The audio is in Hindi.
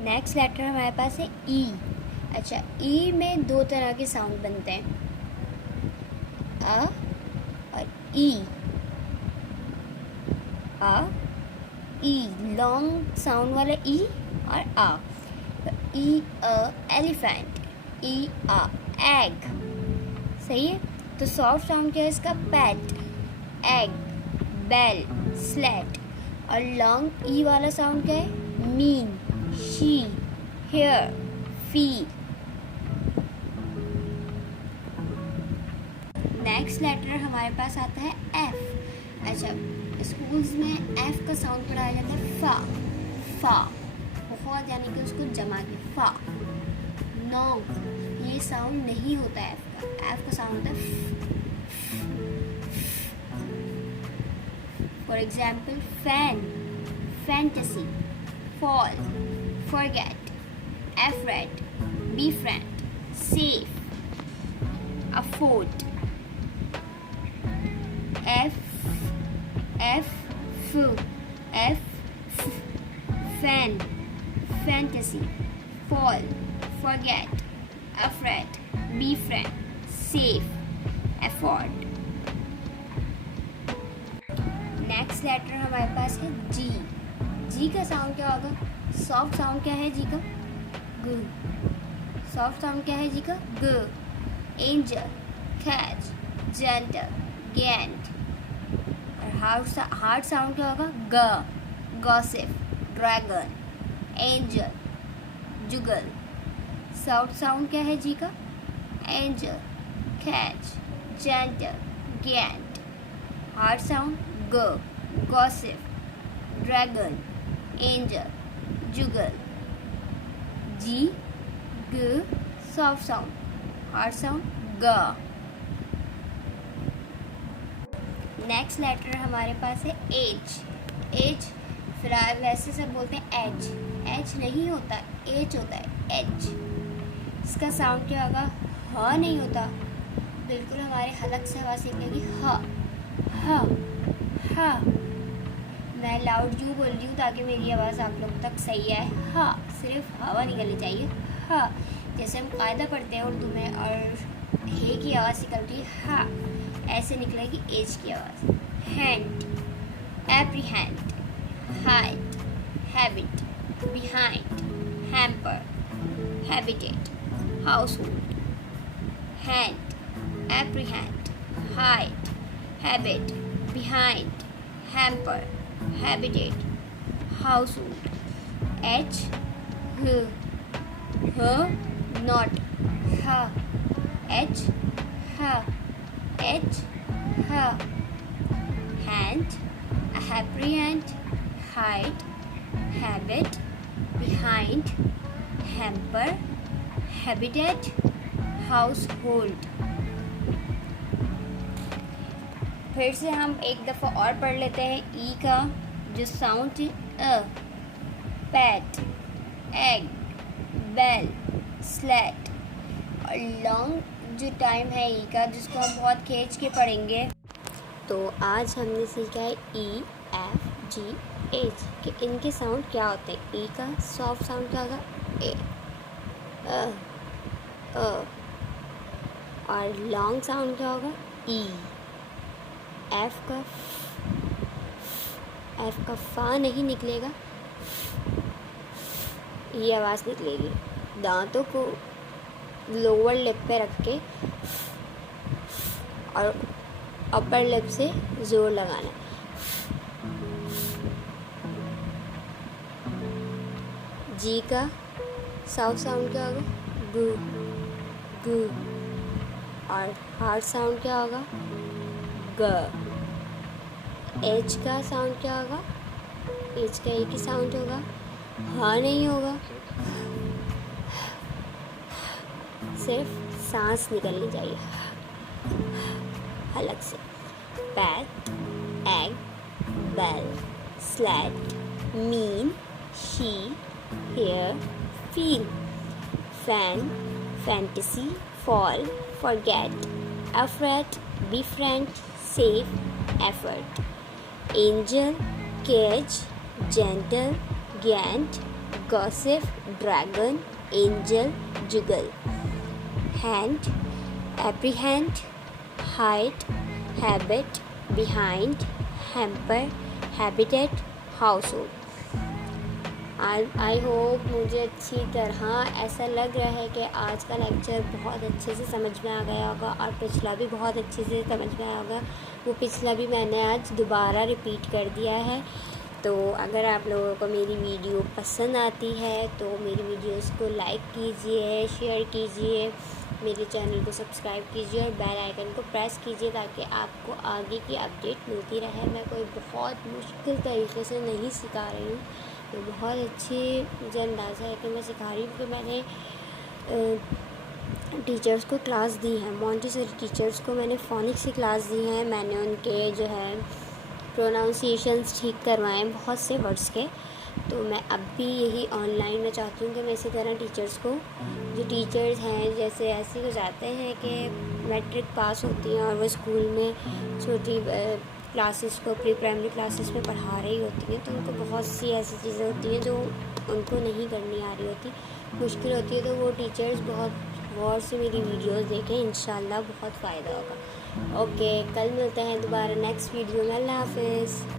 नेक्स्ट लेटर हमारे पास है ई। अच्छा, ई में दो तरह के साउंड बनते हैं, अ और ई। अ ई लॉन्ग साउंड वाला ई और आ। ई अ एलिफेंट, ई आ एग। सही है। तो सॉफ्ट साउंड क्या है इसका? Pat, egg, bell, slate. और लॉन्ग ई वाला साउंड क्या है? Mean, she, hair, feel. Next letter हमारे पास आता है एफ। अच्छा, स्कूल्स में एफ का साउंड पढ़ाया जाता है फा। फा बहुत, यानी कि उसको जमा के फा। नो, ये साउंड नहीं होता है एफ का। एफ का साउंड होता है for example fan, fantasy, fall, forget, afraid, befriend, safe, afford. F F fan, fantasy, fall, forget, afraid, befriend, safe, afford. Next letter हमारे पास है जी। जी का साउंड क्या होगा? सॉफ्ट साउंड क्या है जी का? ग। सॉफ्ट साउंड क्या है जी का? ग। Angel, catch, gentle, gent. और हार्ड साउंड क्या होगा? ग। Gossip, dragon, angel, juggle. Soft sound क्या है जी का? Angel, catch, gentle, gent. Hard sound ग। Gossip, dragon, angel, juggle. G, ग। सॉफ्ट साउंड, हार्ड साउंड ग। नेक्स्ट लेटर हमारे पास है एच। एच फिर वैसे सब बोलते हैं एच। एच नहीं होता, एच होता है एच। इसका साउंड क्या होगा? ह नहीं होता, बिल्कुल हमारे हलक से आवाज़ निकलेगी ह। ह ह। मैं लाउड क्यों बोल रही हूँ? ताकि मेरी आवाज़ आप लोगों तक सही आए। ह, सिर्फ हवा निकलनी चाहिए। ह, जैसे हम कायदा पढ़ते हैं उर्दू में और हे की आवाज़ निकलती है हा, ऐसे निकलेगी एच की आवाज़। Hand, apprehend, hide, habit, behind, hamper, habitat, household. Hand, apprehend, hide, habit, behind, hamper, habitat, household. H, ह, नॉट ह। एच, ह, एच, ह। Hand, apprehend, hide, habit, behind, hamper, habitat, household. फिर से हम एक दफ़ा और पढ़ लेते हैं ई का जो साउंड है अ। Pat, egg, bell, slate. और लॉन्ग जो टाइम है ई का जिसको हम बहुत खींच के पढ़ेंगे। तो आज हमने सीखा है ई, एफ, जी, एच कि इनके साउंड क्या होते हैं। ई का सॉफ्ट साउंड क्या होगा? ए, अ। और लॉन्ग साउंड क्या होगा? ई। एफ का फा नहीं निकलेगा, ये आवाज़ निकलेगी। दांतों को लोअर लिप पे रख के और अपर लिप से जोर लगाना। जी का सॉफ्ट साउंड क्या होगा? गु, गु। और हार्ड साउंड क्या होगा? ग। एच का साउंड क्या होगा? एच का एक ही साउंड होगा, हाँ नहीं होगा, सिर्फ सांस निकलनी चाहिए हलक से। Pat, egg, bell, slate, mean, she, hair, feel. Fan, fantasy, fall, forget, afraid, befriend, safe, effort. Angel, cage, gentle, giant, gossip, dragon, angel, juggle. Hand, apprehend, hide, habit, behind, hamper, habitat, household. I hope मुझे अच्छी तरह ऐसा लग रहा है कि आज का लेक्चर बहुत अच्छे से समझ में आ गया होगा और पिछला भी बहुत अच्छे से समझ में आया होगा। वो पिछला भी मैंने आज दोबारा रिपीट कर दिया है। तो अगर आप लोगों को मेरी वीडियो पसंद आती है तो मेरी वीडियोस को लाइक कीजिए, शेयर कीजिए, मेरे चैनल को सब्सक्राइब कीजिए और बेल आइकन को प्रेस कीजिए ताकि आपको आगे की अपडेट मिलती रहे। मैं कोई बहुत मुश्किल तरीके से नहीं सिखा रही हूँ, तो बहुत अच्छी मुझे अंदाज़ा है कि मैं सिखा रही हूँ क्योंकि मैंने टीचर्स को क्लास दी है, मॉन्टेसरी टीचर्स को मैंने फ़ोनिक्स की क्लास दी है। मैंने उनके जो है प्रोनाउंसिएशंस ठीक करवाएं बहुत से वर्ड्स के। तो मैं अब भी यही ऑनलाइन में चाहती हूँ कि मैं इसी तरह टीचर्स को, जो टीचर्स हैं जैसे ऐसे हो जाते हैं कि मैट्रिक पास होती हैं और वो स्कूल में छोटी क्लासेस को, प्री प्राइमरी क्लासेस में पढ़ा रही होती हैं, तो उनको बहुत सी ऐसी चीज़ें होती हैं जो उनको नहीं करनी आ रही होती, मुश्किल होती है। तो वो टीचर्स बहुत गौर से मेरी वीडियोस देखें, इंशाल्लाह बहुत फ़ायदा होगा। ओके, कल मिलते हैं दोबारा नेक्स्ट वीडियो में। अल्लाह हाफ़िज़।